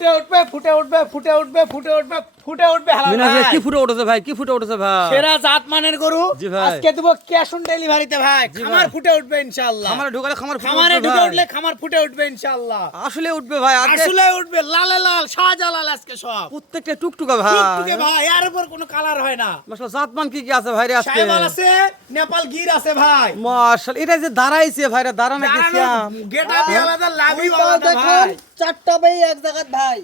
ফুটে উঠবে কি ফুটে উঠেছে ভাই সেরা জাতমানের গরু জি ভাই। আজকে দেব ক্যাশ অন ডেলিভারিতে ভাই খামার ফুটে উঠবে ইনশাআল্লাহ খামারে ঢুকালে খামারে ঢুকে উঠলে খামার ফুটে উঠবে ইনশাআল্লাহ আসলে উঠবে ভাই আসলে উঠবে লালে লাল শাহজালাল আজকে সব প্রত্যেকটা টুকটুকা ভাই টুকটুকে ভাই এর উপর কোনো কালার হয় না মাশাআল্লাহ জাতমান কি আছে ভাই রে আজকে শাহবাল আছে নেপাল গির আছে ভাই মাশাআল্লাহ এটা যে দাঁড়াইছে ভাই রে দাঁড়ানো কি সিয়াম গেটা দিয়ে আলাদা লাভি আলাদা ভাই চারটা ভাই এক জায়গায় ভাই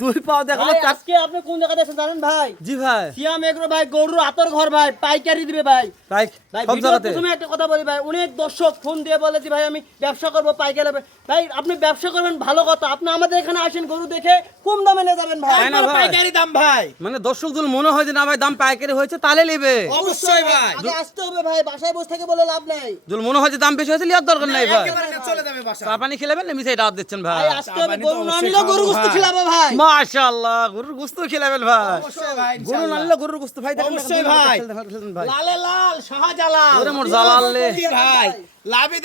দুই পাও দেখালো ভাই আজকে আপনি কোন জায়গায় আছেন জানেন ভাই জি ভাই সিয়াম এগ্রো ভাই গরুর আতর ঘর ভাই পাইকারি দিবে ভাই ভাই ভাই সব ভিডিও জায়গাতে প্রথমে একটা কথা বলি ভাই অনেক দর্শক ফোন দিয়ে বলে যে ভাই আমি ব্যবসা করব পাইকারি ভাই আপনি ব্যবসা করবেন ভালো কথা আপনি আমাদের এখানে আসেন গরু দেখে কম দামে নিয়ে যাবেন ভাই তাই না ভাই? পাইকারি দাম ভাই মানে দর্শকদের মনে হয় যে না ভাই দাম পাইকারি হয়েছে তাহলে নেবে অবশ্যই ভাই আগে আসতে হবে ভাই বাসায় বসে থেকে বলে লাভ নাই যদি মনে হয় যে দাম বেশি হয়েছে লিয়ার দরকার নাই ভাই একেবারে না, চলে যাবে বাসা চা পানি খেলেবেন না মিশাই রাত দিচ্ছেন ভাই ভাই আসতে হবে পানি তো গরু না অবশ্যই নিলে গরু খাবো গুস্ত ভাই। খিলাবো ভাই মাশাআল্লাহ গরুর গোশত খেলাবেন ভাই অবশ্যই ভাই গরু ইনশাআল্লাহ। নালে গরুর গোশত ভাই দেখেন অবশ্যই ভাই। ভাই লালে লাল শাহজালাল ওরে মোর জালাল রে। কি ভাই লাভি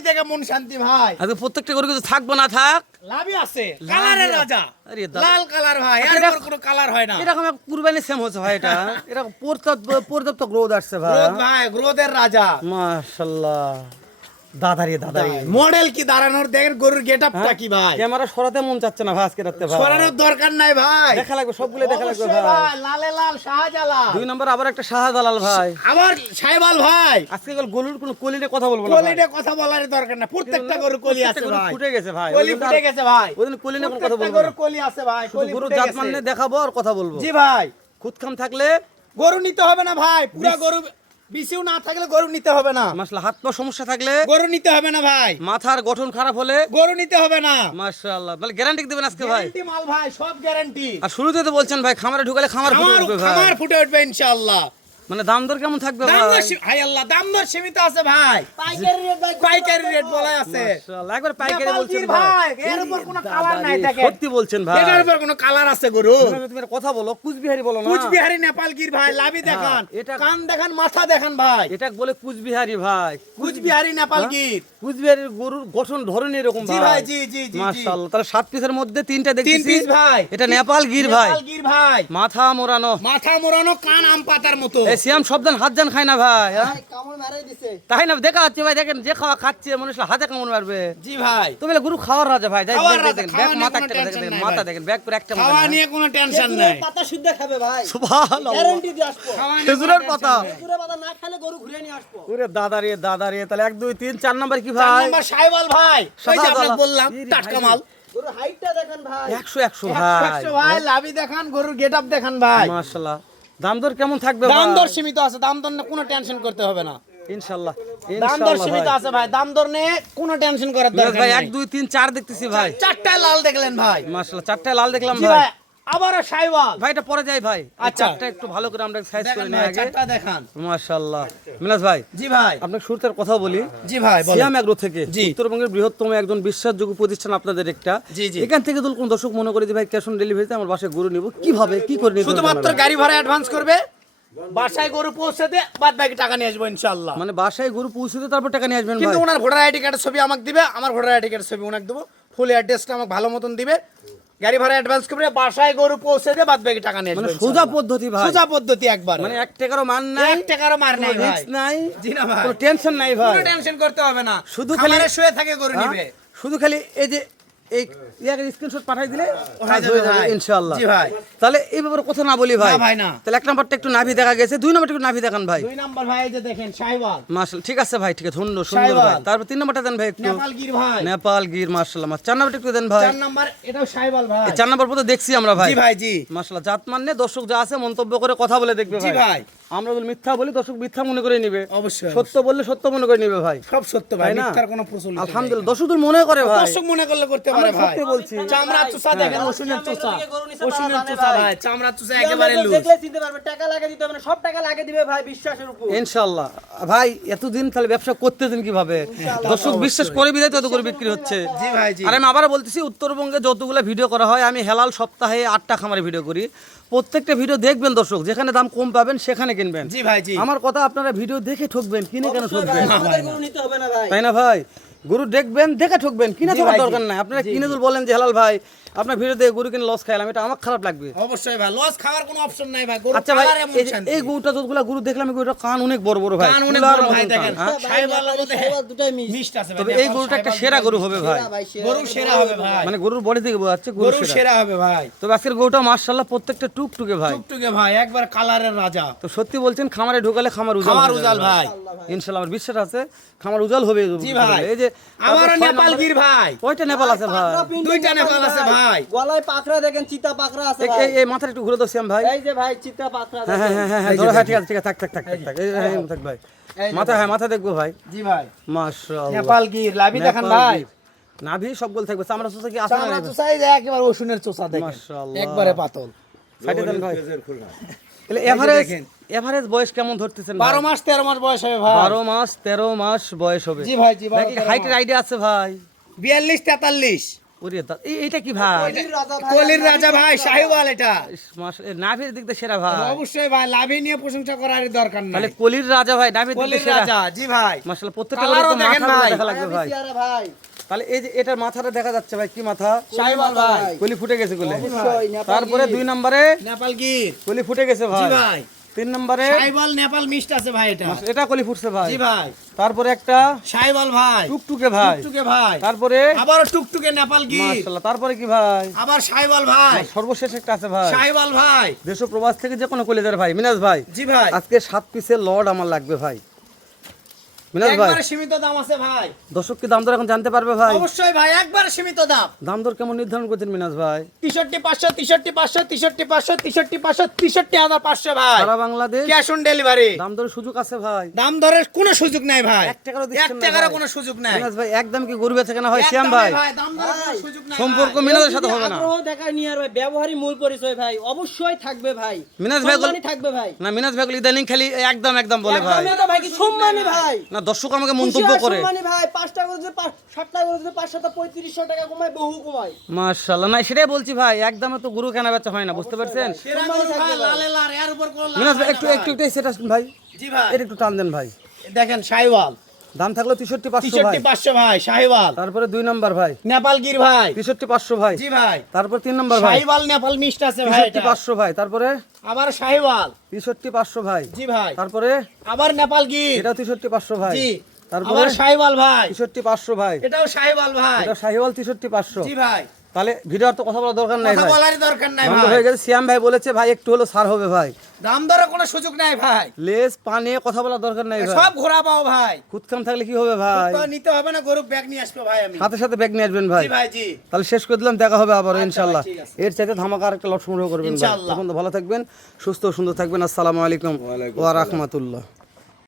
দেখে মন শান্তি ভাই আজকে প্রত্যেকটা গরু কিছু থাকবো না থাক লাভি আছে কালারের রাজা আরে দাদা। লাল কালার ভাই আর এটা- উপর কোনো কালার হয় না এরকম এক কুরবানি সেম হচ্ছে ভাই এটা এরকম পর্যাপ্ত গ্রোথ আসছে ভাই গ্রোথ ভাই গ্রোথের রাজা মাশাআল্লাহ দাদারে মডেল কি দাঁড়ানোর দেখেন গরুর গেটআপটা কি ভাই ক্যামেরা সরাতে মন চাচ্ছে না ভাই আজকে রাতে ভাই সরানোর দরকার নাই ভাই দেখা লাগবে সবগুলো দেখা লাগবে অবশ্যই ভাই ভাই লালে লাল শাহজালাল দুই নম্বর আবার একটা শাহজালাল ভাই আবার সাইবাল ভাই আজকে গরুর কোনো কলিনে কথা বলবো না ভাই। কলিতে কথা বলার দরকার না প্রত্যেকটা গরু কলি আছে প্রত্যেকটা গরু ভাই ফুটে গেছে ভাই কলি ফুটে গেছে ভাই ওই দিন কলিনে কোনো কথা প্রত্যেকটা বলবো গরু না কলি আছে ভাই শুধু কলি গরু ফুটে জাত গেছে। মানে দেখাবো আর কথা বলবো জি ভাই খুদখাম থাকলে গরু নিতে হবে না ভাই পুরো গরু বিসিও না থাকলে গরু নিতে হবে না মাশাআল্লাহ হাত পা সমস্যা থাকলে গরু নিতে হবে না ভাই মাথার গঠন খারাপ হলে গরু নিতে হবে না মাশাআল্লাহ বলে গ্যারান্টি দিবেন আজকে ভাই গ্যারান্টি মাল ভাই সব গ্যারান্টি আর শুরুতে তো বলছেন ভাই খামারে ঢুকালে খামার ফুটে খামার উঠবে ভাই খামার ফুটে উঠবে ইনশাআল্লাহ মানে দাম দর কেমন থাকবে দাম ভাই দর হাই আল্লাহ দাম দর সীমিত আছে ভাই পাইকারি রেট ভাই পাইকারি রেট বলা আছে মাশাআল্লাহ একবার পাইকারি নেপাল বলছেন গির ভাই ভাই এর উপর কোনো কালার নাই থাকে সত্যি বলছেন ভাই এটার উপর কোনো কালার আছে গরু তুমি একটা কথা বলো কুচবিহারি বলো না কুচবিহারি নেপাল গির ভাই লাভি দেখান এটা- কান দেখান মাথা দেখান ভাই এটা বলে কুচবিহারি ভাই কুচবিহারি নেপাল গির কুচবিহারির গরুর গঠন ধরন এরকম জি ভাই ভাই জি জি জি মাশাআল্লাহ তাহলে 7 পিসের মধ্যে 3টা তিন দেখতেছি পিস ভাই এটা নেপাল গির ভাই নেপাল গির ভাই মাথা মোড়ানো মাথা মোড়ানো কান আম পাতার মতো এই সিয়াম শব্দান হাত জান খায় না ভাই হ্যাঁ? ভাই কামড় মারাই দিছে তাই না দেখা যাচ্ছে ভাই দেখেন যে খাওয়া খাচ্ছে মনে হচ্ছে হাতে কেমন মারবে জি ভাই তো বলে গরু খাওয়ার রাজা ভাই খাওয়ার রাজা, দেখেন খাওয়া ব্যাগ নিয়ে মাথা কোনো একটা tension দেখেন নাই মাথা ভাই। দেখেন ব্যাগ করে একটা খাওয়া মাথা নিয়ে কোনো টেনশন খেজুরের নাই পাতা শুদ্ধ খাবে ভাই সুবহানাল্লাহ গ্যারান্টি দিয়ে আসবো খাওয়া নিয়ে খেজুরের কোনো পাতা tension নাই। খেজুরের পাতা না খেলে গরু ঘুরে নিয়ে আসবো ওরে দাদা রে তাহলে 1 2 3 4 নাম্বার কি চার ভাই নাম্বার সাইবাল ভাই ওই যে শাহজালাল। আপনাকে বললাম ইরে টাটকা ভাই। মাল গরু হাইটটা দেখেন ভাই 100 ভাই 100 ভাই লাভি দেখান গরুর গেটআপ দেখান ভাই মাশাআল্লাহ দাম দর কেমন থাকবে দাম ভাই দর সীমিত আছে দাম দর নিয়ে কোনো টেনশন করতে হবে না ইনশাআল্লাহ দাম দর সীমিত আছে ভাই দাম দর নিয়ে কোনো টেনশন করার মিরাজ দরকার ভাই নাই 1 2 3 4 দেখতেছি ভাই চারটা লাল দেখলেন ভাই মাশাআল্লাহ চারটা লাল দেখলাম জি ভাই ভাই আবারও সাইবাল ভাই এটা পরে যাই ভাই আচ্ছা। চারটা একটু ভালো করে আমরা সাইজ করে দেখেন নিই ভাই আগে চারটা দেখান মাশাআল্লাহ মিরাজ ভাই জি ভাই আপনাকে শুরুতে কথা বলি জি ভাই বলেন সিয়াম এগ্রো থেকে জি। উত্তরবঙ্গের বৃহত্তম একজন বিশ্বাসযোগ্য প্রতিষ্ঠান আপনাদের একটা জি, জি। এখান থেকে যদি কোন দর্শক মনে করে যে ভাই ক্যাশ অন ডেলিভারিতে আমার বাসায় গরু নিব কিভাবে কি করে নিতে হবে শুধুমাত্র আমরা? গাড়ি ভাড়া অ্যাডভান্স করবে বাসায় গরু পৌঁছে দে বাদ বাকি টাকা নিয়ে আসবো ইনশাআল্লাহ মানে বাসায় গরু পৌঁছে দিয়ে তারপর টাকা নিয়ে আসবেন ভাই কিন্তু ওনার ভোটার আইডি কার্ডের ছবি আমাকে দিবে আমার ভোটার আইডি কার্ডের ছবি ওনাকে দেবো ফুল অ্যাড্রেসটা আমাকে ভালো মতন দিবে গাড়ি ভাড়া অ্যাডভান্স করবে বাসায় গরু পৌঁছে দে বাদ বাকি টাকা নিয়ে মানে আসবো সোজা ইনশাআল্লাহ। পদ্ধতি ভাই সোজা পদ্ধতি একবার মানে 1 টাকারও মান নাই 1 টাকারও মার নাই ভাই রিস্ক নাই জি না ভাই কোনো টেনশন নাই ভাই কোনো টেনশন করতে হবে না শুধু শুধু খালি- খালি শুয়ে থাকে গরু হ্যাঁ? নিবে শুধু খালি এই যে এই ইয়াকে স্ক্রিনশট পাঠাই দিলে হয়ে কাজ যাবে হয়ে যাবে ভাই। ইনশাআল্লাহ জি ভাই। তাহলে এই ব্যাপারে কথা না বলি ভাই না ভাই, না। তাহলে 1 নাম্বারটা একটু নাভি দেখা গেছে 2 নাম্বারটা একটু নাভি দেখান ভাই 2 নাম্বার ভাই এই যে দেখেন শাইওয়াল মাশাআল্লাহ ঠিক আছে ভাই ঠিক আছে সুন্দর শাইওয়াল। ভাই তারপর 3 নাম্বারটা দেন ভাই একটু নেপাল গির ভাই নেপাল গির মাশাআল্লাহ 4 নাম্বারটা একটু দেন ভাই 4 নাম্বার এটাও শাইওয়াল ভাই 4 নাম্বার পর্যন্ত দেখছি আমরা ভাই জি ভাই জি মাশাআল্লাহ জাত মানে দর্শক যা আছে মন্তব্য করে কথা বলে দেখবে জি ভাই ভাই আমরা যদি মিথ্যা বলি দর্শক মিথ্যা মনে করে নিবে অবশ্যই সত্য বললে সত্য মনে করে নিবে ভাই সব সত্য ভাই তাই না? মিথ্যার কোনো প্রচলিত নেই। আলহামদুলিল্লাহ দর্শক মনে করে ভাই দর্শক মনে করলে করতে পারে আমরা ভাই সত্যি বলছি। চামড়া চুষা দেখেন ওষুনের চুষা গরু নিছে ওষুনের তারা জানে চুষা ভাই। ভাই চামড়া চুষা সিয়াম একেবারে এগ্রো লুজ দেখলে চিনতে পারবে টাকা লাগে দিতে হবে না সব টাকা লাগে দিবে ভাই বিশ্বাসের উপর ইনশাআল্লাহ ভাই এতদিন তাহলে ব্যবসা করতেছেন কিভাবে দর্শক বিশ্বাস করে বিদায় তত করে বিক্রি হচ্ছে জি ভাই জি আর আমি আবার বলতেছি উত্তরবঙ্গে যতগুলো ভিডিও করা হয় আমি হেলাল সপ্তাহে 8টা খামারে ভিডিও করি প্রত্যেকটা ভিডিও দেখবেন দর্শক যেখানে দাম কম পাবেন সেখানে কিনবেন জি ভাই জি আমার কথা আপনারা ভিডিও দেখে ঠকবেন কিনে কেন ঠকবেন আমাদের গরু নিতে হবে না ভাই তাই না ভাই গরু দেখবেন দেখে ঠকবেন কিনে জি থাকার ভাই, জি। দরকার নাই আপনারা কিনে যদি বলেন যে হেলাল ভাই আপনার ভিডিও দিয়ে গরু কিনে লস খাইলাম, এটা আমার খারাপ লাগবে। অবশ্যই ভাই, লস খাওয়ার কোনো অপশন নাই ভাই। গরু আচ্ছা ভাই, কালার এমন এই যে শান্তি। এই গরুটা যতগুলা গরু দেখলাম, এই গরুটা কান অনেক বড় বড় ভাই, কান অনেক ফুলার বড় ভাই, মতন দেখেন। কান, হ্যাঁ? সাইওয়ালের মধ্যে সাইওয়াল দুটাই মিক্স। মিষ্ট আছে ভাই। তবে এই গরুটা একটা সেরা গরু হবে ভাই, ভাই গরু সেরা হবে ভাই। মানে গরুর বডি থেকে বোঝা যাচ্ছে গরু গরু সেরা। সেরা হবে ভাই। তবে আজকের গরুটা মাশাআল্লাহ প্রত্যেকটা টুকটুকে ভাই। টুকটুকে ভাই, একবার কালারের রাজা। তো সত্যি বলছেন, খামারে ঢোকালে খামার উজাল খামার হয়ে উজাল যাবে ভাই। ইনশাআল্লাহ আমার বিশ্বাস আছে খামার উজাল হবে। জি ভাই। এই যে আমার তারপর ছয় নেপাল নম্বরে- গির ভাই। কয়টা নেপাল আছে ভাই? পাকড়া পিন্ডি দুইটা নেপাল আছে ভাই। গলায় পাকড়া দেখেন, চিতা পাকড়া আছে এই- ভাই। এই মাথাটা একটু ঘুরে দাও শ্যাম ভাই। এই যে ভাই চিতা পাকড়া হ্যাঁ দেখেন। হ্যাঁ হ্যাঁ হ্যাঁ, ধরো, হ্যাঁ, ঠিক আছে ঠিক আছে, থাক থাক থাক থাক থাক, এই হ্যাঁ, থাক ভাই, এই যে মাথা, হ্যাঁ মাথা দেখবো ভাই। জি ভাই। মাশাআল্লাহ, নেপাল গির লাভি দেখেন নেপাল ভাই। গির। নাভি সবগুলো থাকবে, চামড়া চোষা কি আছে না? চামড়া চোষাই যে একেবারে ওষুনের চোষা দেখেন। মাশাআল্লাহ। একবারে পাতল। সাইডে দেন ভাই। তাহলে যে এভারেজ দেখেন। এভারেজ বয়স কেমন ধরতেছেন? 12 মাস 13 মাস বয়স হবে ভাই। 12 মাস 13 মাস বয়স হবে। জি ভাই, জি ভাই। হাইটের আইডিয়া আছে ভাই? 42 43। ওরে এইটা কি ভাই? কলির রাজা ভাই, কলির রাজা ভাই, শাহিওয়াল এটা। নাভির দিক দিয়ে সেরা ভাই। অবশ্যই ভাই, লাভি নিয়ে প্রশংসা করার দরকার নাই। তাহলে কলির রাজা ভাই, নাভির দিক দিয়ে কলির সেরা। রাজা, জি ভাই। মাশাআল্লাহ প্রত্যেকটা কালারও গরুর দেখেন মাথাগুলো ভাই। দেখা লাগবে ভাই। চেহারা ভাই। তাহলে এই যে এটার মাথাটা দেখা যাচ্ছে ভাই, কি মাথা? শাহিওয়াল ভাই। কলি ফুটে গেছে কলি। অবশ্যই নেপাল তারপরে গির। 2 নম্বরে নেপাল গির। কলি ফুটে গেছে জি ভাই। ভাই। 3 নম্বরে শাহিওয়াল নেপাল মিষ্ট আছে ভাই এটা। এটা কলি ফুটছে ভাই। জি ভাই। তারপরে একটা শাহিওয়াল ভাই। টুকটুকে ভাই। টুকটুকে ভাই। তারপরে আবারও টুকটুকে নেপাল গির। মাশাআল্লাহ, তারপরে কি ভাই? আবার শাহিওয়াল ভাই। সর্বশেষ একটা আছে ভাই, শাহিওয়াল ভাই। দেশ ও প্রবাস থেকে যে কোনো কলিজার ভাই, মিনাজ ভাই। জি ভাই। আজকে 7 পিসের লর্ড আমার লাগবে ভাই। মিনাজ ভাই, একবারে সীমিত দাম আছে ভাই। দর্শক কি দাম দর এখন জানতে পারবে ভাই? অবশ্যই ভাই, একবারে সীমিত দাম। দাম দর কেমন নির্ধারণ করছেন মিনাজ ভাই? 63,500 63,500 63,500 63,500 63,500 ভাই। সারা বাংলাদেশ ক্যাশ অন ডেলিভারি। দাম দরের সুযোগ আছে ভাই? দাম দরের কোনো সুযোগ নাই ভাই। 1 টাকারও দিচ্ছেন না 1 টাকারও ভাই? কোনো সুযোগ নাই। মিনাজ ভাই একদম কি গরু বেচা কেনা হয় এক শ্যাম দামে ভাই? দাম দরের কোনো সুযোগ নাই সম্পর্ক ভাই। মিনাজের সাথে হবে না। আগ্রহ দেখায় নিয়ে আর ভাই, ব্যবহারই মূল পরিচয় ভাই, অবশ্যই থাকবে ভাই। মিনাজ ভাই সম্মানই থাকবে ভাই। না, মিনাজ ভাই ইদানিং খালি একদম একদম বলে ভাই। একদমই তো ভাই কি সম্মানই ভাই। না, দর্শক আমাকে মন্তব্য করে। সম্মানই ভাই, 5 টাকা করে 7 টাকা করে 535 টাকা কমায়, বহু কমায়। মাশাআল্লাহ, না সেটাই বলছি ভাই, একদমে তো গরু কেনা বেচা হয় না, বুঝতে পারছেন? সেরা গরু ভাই, লালে লাল, এর উপর কোনো লাল মিনাজ ভাই হয় না একটু ভাই। একটু একটু সেটা শুন ভাই, জি ভাই। এটা একটু টান দেন ভাই। দেখেন শাহিওয়াল। দাম থাকলো 63,500 ভাই। 63,500 ভাই, শাহিওয়াল। তারপরে 2 নাম্বার ভাই নেপাল গির ভাই। 63,500 ভাই। জি ভাই। তারপর 3 নাম্বার ভাই শাহিওয়াল নেপাল মিষ্ট আছে ভাই এটা। 63,500 ভাই। তারপরে আবার শাহিওয়াল। 63,500 ভাই। জি ভাই। তারপরে আবার নেপাল গির। এটাও 63,500 ভাই। জি। তারপরে আবার শাহিওয়াল ভাই। 63,500 ভাই। এটাও শাহিওয়াল ভাই। এটা শাহিওয়াল 63,500। জি ভাই। তাহলে ভিডিওর তো কথা বলার দরকার নাই কথা ভাই, বলারই দরকার নাই বন্ধ ভাই। হয়ে গেছে। শ্যাম ভাই বলেছে ভাই একটু হলো ছাড় হবে ভাই, দাম দরে কোনো সুযোগ নাই ভাই। লেস পানে কথা বলার দরকার নাই ভাই। সব ঘোরা পাও ভাই। খুদখাম থাকলে কি হবে ভাই? তো নিতে হবে না, গরু ব্যাগ নিয়ে আসবো ভাই আমি। সাথে সাথে ব্যাগ নিয়ে আসবেন ভাই। জি ভাই, জি। তাহলে শেষ করে দিলাম, দেখা হবে আবার আচ্ছা ইনশাআল্লাহ। ভাই, ঠিক আছে। এর চাইতে ধামাকা আরেকটা লট সংগ্রহ করবেন ভাই। ইনশাআল্লাহ। তখন তো ভালো থাকবেন, সুস্থ ও সুন্দর থাকবেন। আসসালামু আলাইকুম ওয়া রাহমাতুল্লাহ।